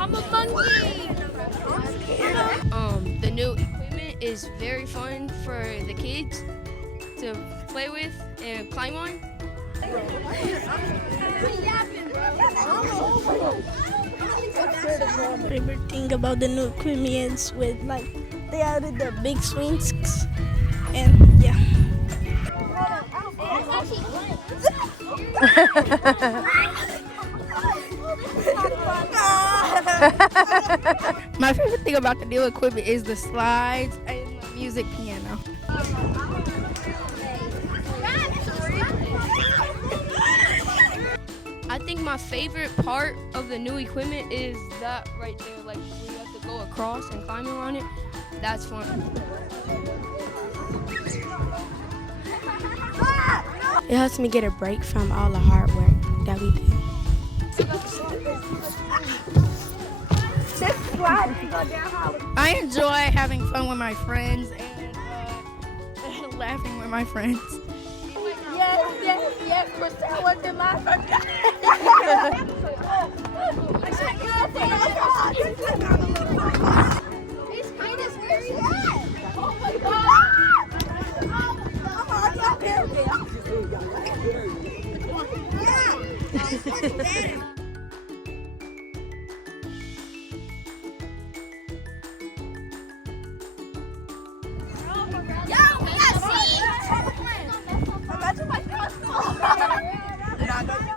I'm a monkey. The new equipment is very fun for the kids to play with and climb on. Favorite thing about the new equipment is with like they added the big swings and yeah. My favorite thing about the new equipment is the slides and the music piano. I think my favorite part of the new equipment is that right there, like we have to go across and climb around it. That's fun. It helps me get a break from all the hard work that we do. I enjoy having fun with my friends and laughing with my friends. Yes, Christelle was in my